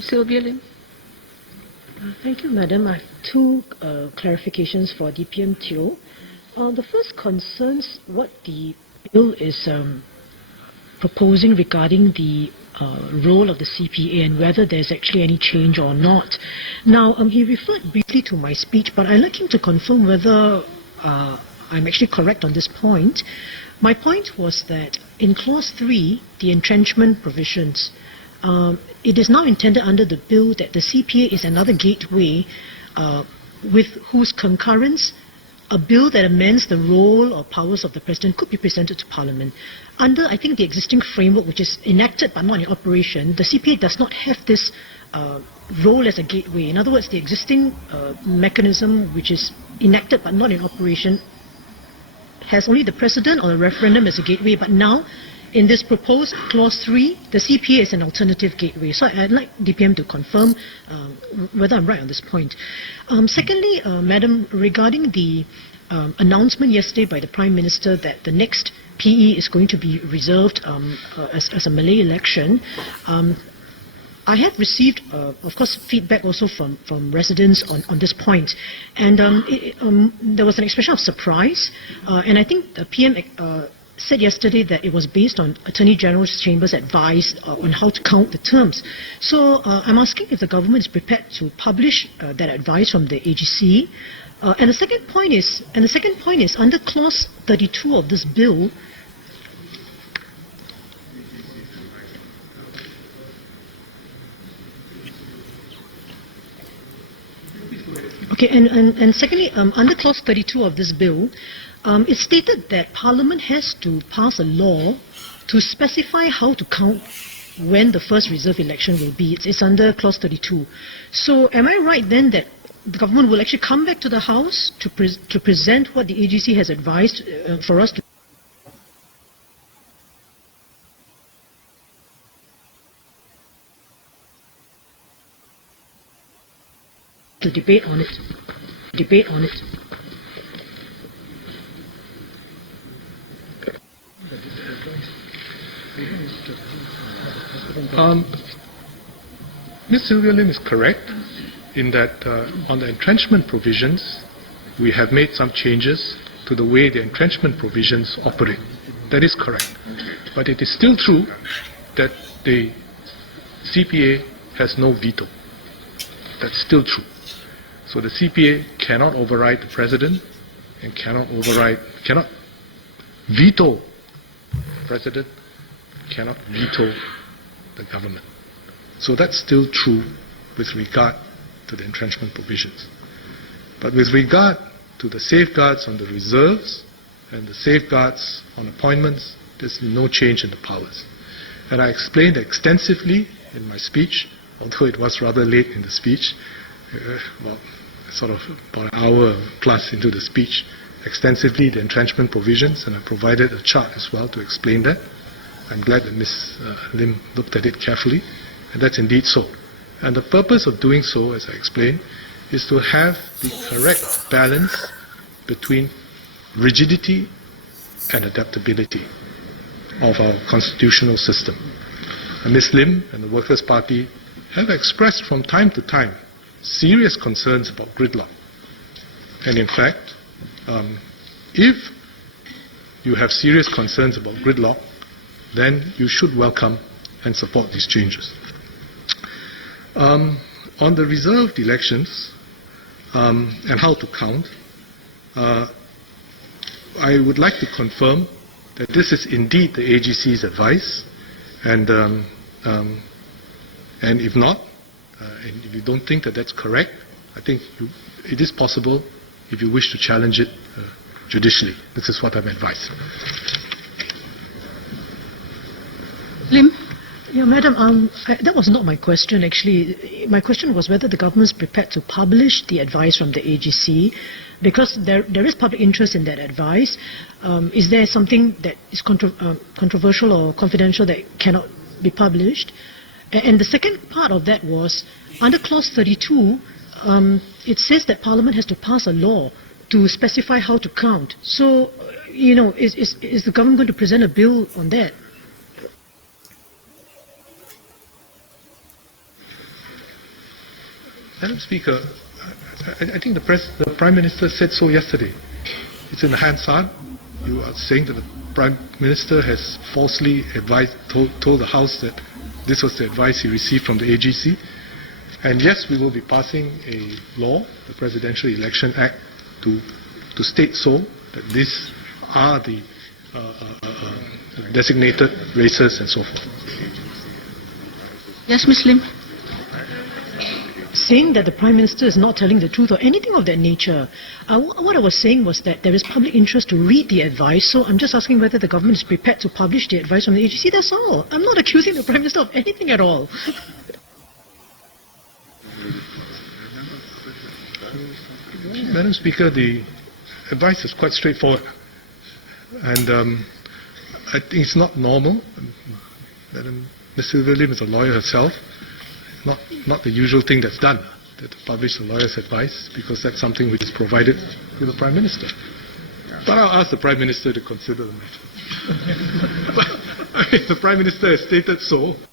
Sylvia Lim. Thank you, Madam. I have two clarifications for DPM Teo. The first concerns what the bill is proposing regarding the role of the CPA and whether there's actually any change or not. Now, he referred briefly to my speech, but I'd like him to confirm whether I'm actually correct on this point. My point was that in Clause 3, the entrenchment provisions, it is now intended under the bill that the CPA is another gateway with whose concurrence a bill that amends the role or powers of the President could be presented to Parliament. Under, I think, the existing framework, which is enacted but not in operation, the CPA does not have this role as a gateway. In other words, the existing mechanism, which is enacted but not in operation, has only the President or the referendum as a gateway, but now, in this proposed Clause 3, the CPA is an alternative gateway. So I'd like DPM to confirm whether I'm right on this point. Secondly, Madam, regarding the announcement yesterday by the Prime Minister that the next PE is going to be reserved as a Malay election, I have received, of course, feedback also from residents on this point. And there was an expression of surprise. And I think the PM said yesterday that it was based on Attorney General's Chamber's advice on how to count the terms. So I'm asking if the government is prepared to publish that advice from the AGC. And the second point is under Clause 32 of this bill. Okay, and secondly, under Clause 32 of this bill, it's stated that Parliament has to pass a law to specify how to count when the first reserve election will be. It's under Clause 32. So am I right then that the government will actually come back to the House to present what the AGC has advised for us to debate on it? Ms. Sylvia Lim is correct in that on the entrenchment provisions, we have made some changes to the way the entrenchment provisions operate. That is correct. But it is still true that the CPA has no veto. That's still true. So the CPA cannot override the President and cannot veto the President, cannot veto the government. So that's still true with regard to the entrenchment provisions. But with regard to the safeguards on the reserves and the safeguards on appointments, there's no change in the powers. And I explained extensively in my speech, although it was rather late in the speech, about an hour plus into the speech, extensively the entrenchment provisions, and I provided a chart as well to explain that. I'm glad that Ms. Lim looked at it carefully, and that's indeed so. And the purpose of doing so, as I explained, is to have the correct balance between rigidity and adaptability of our constitutional system. And Ms. Lim and the Workers' Party have expressed from time to time serious concerns about gridlock. And in fact, if you have serious concerns about gridlock, then you should welcome and support these changes. On the reserved elections and how to count, I would like to confirm that this is indeed the AGC's advice, and if not, and if you don't think that that's correct, I think it is possible, if you wish to challenge it judicially. This is what I'm advised. Lim? Yeah, Madam, that was not my question, actually. My question was whether the government is prepared to publish the advice from the AGC, because there is public interest in that advice. Is there something that is controversial or confidential that cannot be published? And the second part of that was, under Clause 32, it says that Parliament has to pass a law to specify how to count. So, is the government going to present a bill on that? Madam Speaker, I think the Prime Minister said so yesterday. It's in the Hansard. You are saying that the Prime Minister has falsely told the House that this was the advice he received from the AGC. And yes, we will be passing a law, the Presidential Election Act, to state so, that these are the designated races and so forth. Yes, Ms. Lim. Saying that the Prime Minister is not telling the truth or anything of that nature. What I was saying was that there is public interest to read the advice, so I'm just asking whether the government is prepared to publish the advice from the AGC, that's all. I'm not accusing the Prime Minister of anything at all. Madam Speaker, the advice is quite straightforward. And I think it's not normal. Ms. Sylvia Lim is a lawyer herself. Not the usual thing that's done, to publish the lawyer's advice, because that's something which is provided to the Prime Minister. But I'll ask the Prime Minister to consider the matter. But, the Prime Minister has stated so.